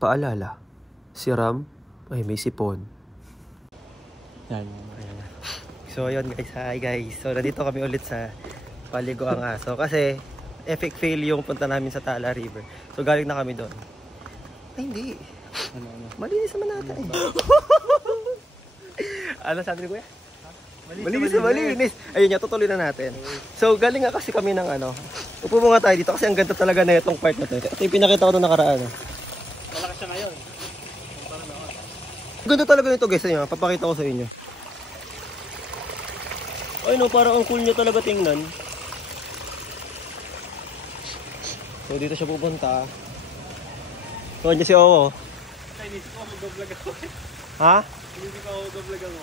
Paalala, si Ram ay may sipon. Yan. So ayun guys, hi guys. So nandito kami ulit sa Paligo ang Aso kasi epic fail yung punta namin sa Tala River. So galing na kami doon. Ay hindi. Malinis naman natin eh. Ano sabi ni Kuya? Malinis. Ayun nga, tutuloy na natin. So galing nga kasi kami ng ano. Upo mo nga tayo dito kasi ang ganda talaga na itong part na to. Ito yung pinakita ko nung nakaraan. Malakas siya ngayon. Ganda talaga nito guys, ayun, papakita ko sa inyo. Ay no, parang ang cool niya talaga tingnan. So dito siya pupunta. So andyan si Owo. Inisip ko mag-vlog ako. Ha? Inisip ko mag-vlog ako.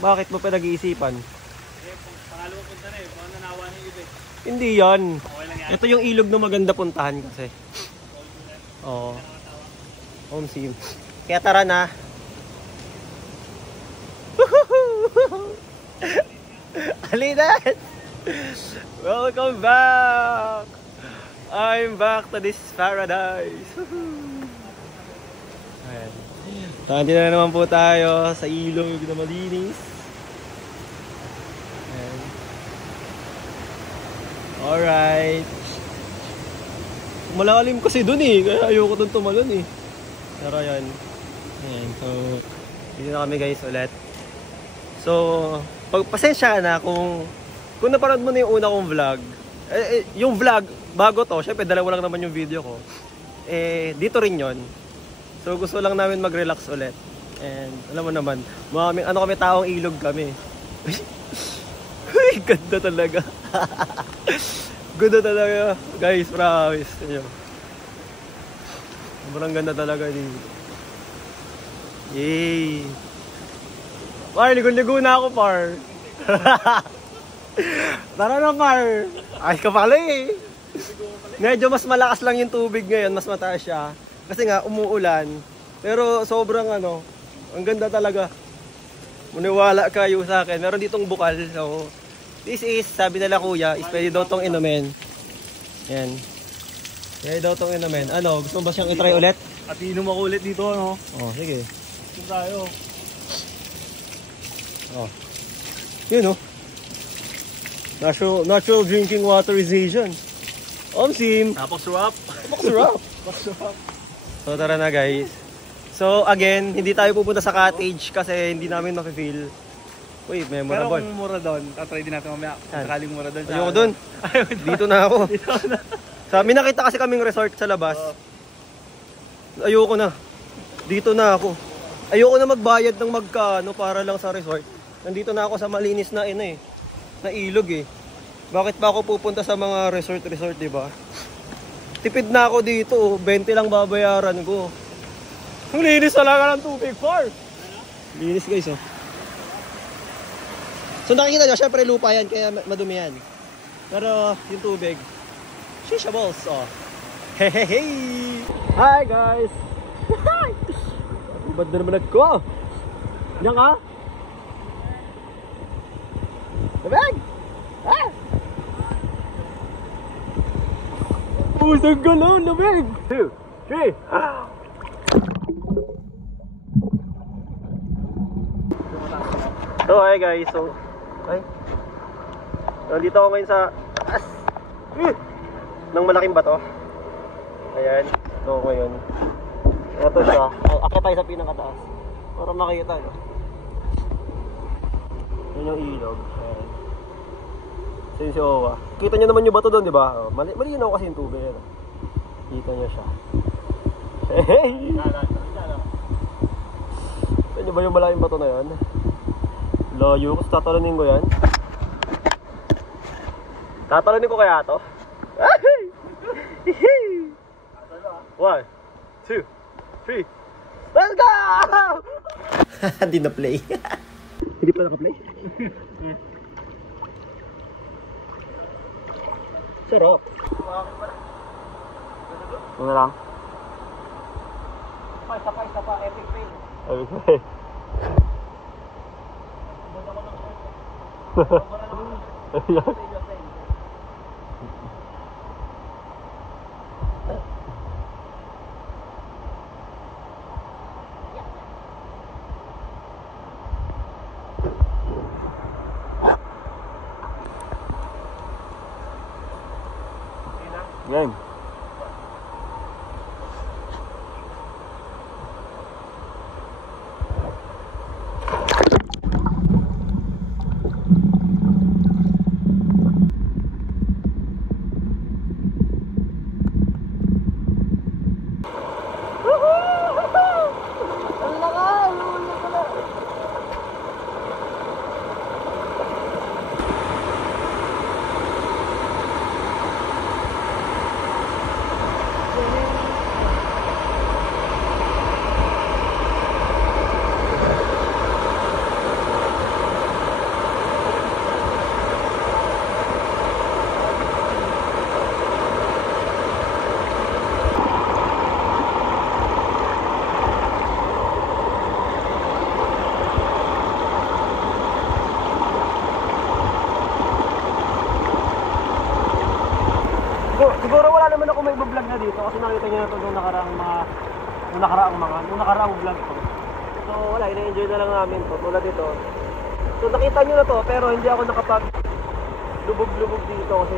Bakit mo pinag-iisipan? Eh, pangalawang punta na eh. Baka nanawa na yung iba eh. Hindi yan. Okay lang yan. Ito yung ilog na maganda puntahan kasi. Oo. Home sim. Kaya tara na. Alinan! Welcome back! I'm back to this paradise. Ayan. Tandi na naman po tayo sa ilog na malinis. Ayan. Alright. Malalim kasi dun eh, kaya ayoko dun tumalon eh. Pero yan. Ayan, so dito na kami guys ulit. So pasensya na kung napanood mo na yung una kong vlog. Yung vlog bago to, syempre dalawa lang naman yung video ko. Dito rin yon. So gusto lang namin mag-relax ulit. And alam mo naman, kami taong ilog kami. Uy, ganda talaga. Ganda talaga, guys, promise. Sobrang ganda talaga dito. Yay! Par, ligo-ligo na ako, par. Tara na, par. Ay ka pala eh. Medyo mas malakas lang yung tubig ngayon, mas mataas siya. Kasi nga, umuulan. Pero sobrang ano, ang ganda talaga. Maniwala kayo sa akin. Meron ditong bukal. So, this is, sabi nila kuya, is pwede daw tong inumin. Yan. Pwede daw tong inumin. Ano, gusto mo ba siyang itry ulit? At inom ako ulit dito, ano? Oh, sige. Ito tayo. Oh. Yun, oh. Natural drinking waterization. Sim. Napakasarap. Napakasarap. So, tara na guys. So, again, hindi tayo pupunta sa cottage kasi hindi namin ma-feel. Uy, memorable. Pero kung mura doon, tatry din natin mamaya. Sakaling mura doon. Ayoko doon. Dito na ako. May nakita kasi kaming resort sa labas. Ayoko na. Dito na ako. Ayoko na magbayad ng magkano para lang sa resort. Nandito na ako sa malinis na na ilog eh. Bakit pa ako pupunta sa mga resort, di ba? Tipid na ako dito, 20 lang babayaran ko. Ang linis talaga ng tubig, par. Linis guys, oh. So nakikita nyo, syempre lupa yan, kaya madumi yan. Pero yung tubig, shisha balls, oh. Hey! Hi guys! Ba't na naman ko? Diyan ka? Lamig! Ah! Pusang galon! Lamig! 2, 3! So hi guys, so nandito ako ngayon sa taas ng malaking bato. Ayan, ito ako ngayon. Ito siya, akit tayo sa pinakataas para makikita, no? Yun yung ilog. Ayan. So yun si Owa. Kita nyo naman yung bato doon, di ba? Malinaw kasi yung tubig. Ayan. Kita nyo siya. Hey! Kita nyo ba yung malaking bato na yan? Layo, kasi tatalanin ko yan. Tatalanin ko kaya to? 1, 2, 3. Let's go! Hindi na play. Hindi pa naka-play? Sarap. Ito na lang. Isa pa, epic fail. Epic fail. Yan. Siguro wala naman ako may vlog na dito kasi nakita niyo na ito nung nakaraang vlog ko. So wala, ina-enjoy na lang namin to tulad dito. So nakita niyo na to pero hindi ako nakapag lubog-lubog dito kasi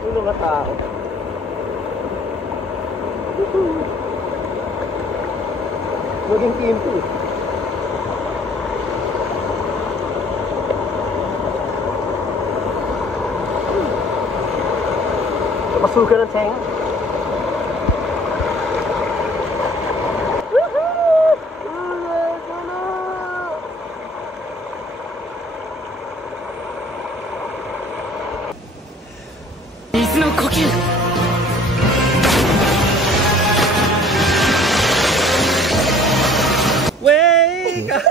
yung mga tao. Naging PMP. Masuka ng tenga. Wake up!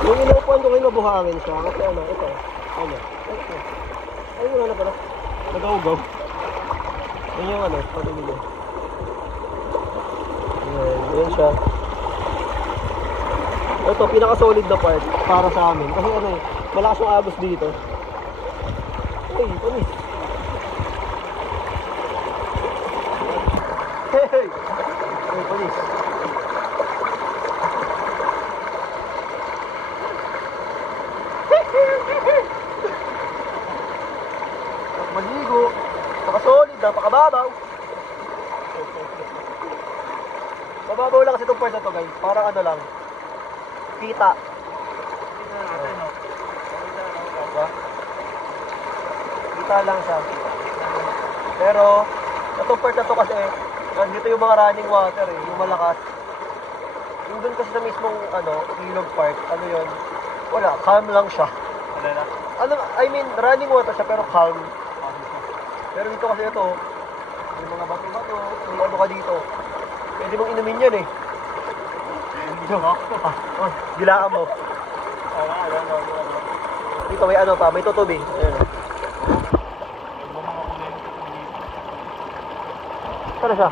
Yung inuupuan ko ngayon mabuhangin siya kasi ano, ito. Ay, wala na pala. Nag-augaw. Yan yung ano, patuloy niya. Yan siya. Ito, pinaka-solid na part para sa amin. Kasi ano eh, malakas yung agos dito. Ay, panis. Hey! Ay, panis. Maligo, napaka-solid, napaka-babaw. Mababaw lang kasi itong part na to guys, parang ano lang, kita. Kita lang siya. Pero, itong part na to kasi, dito yung mga running water eh, yung malakas. Yung dun kasi sa mismong ano, ilog part, ano yun, wala, calm lang siya. Ano, I mean, running water siya pero calm. Pero dito kasi ito, may mga bato-bato, may ano ka dito. Pwede mong inumin yan eh. Dilaan mo. Dito may ano pa, may tutubi. Ayan. Saan siya?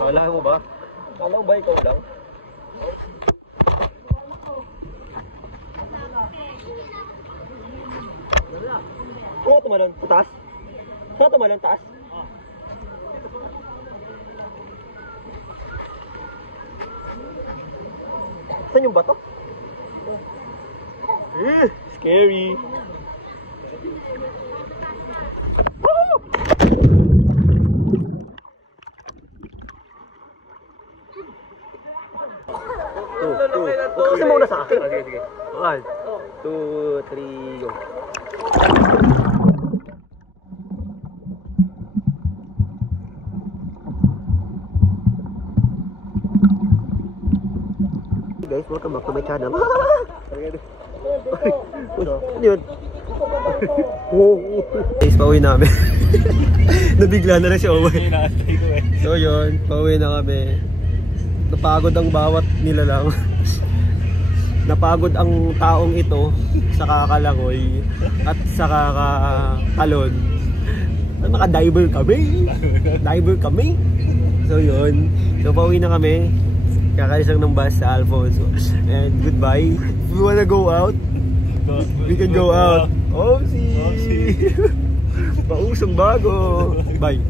Kala mo ba? Kala mo ba ikaw lang? Saan tumalon? Taas? Saan tumalon? Taas? Saan yung bato? Scary! Kasi muna sa akin. Sige. 1, 2, 3, go. guys, welcome back to my channel. Ano yun? Guys, pauwi namin. Nabigla na rin si Owen. So yun, pauwi na kami. Napagod ang bawat nilalang. Napagod ang taong ito sa kakalangoy at sa kakatalon. Naka-diver kami. Diver kami. So yun. So pauwi na kami. Kakalis lang ng bus sa Alfonso. And goodbye. If we wanna go out, we can go out. Oh, see. Pausong bago. Bye.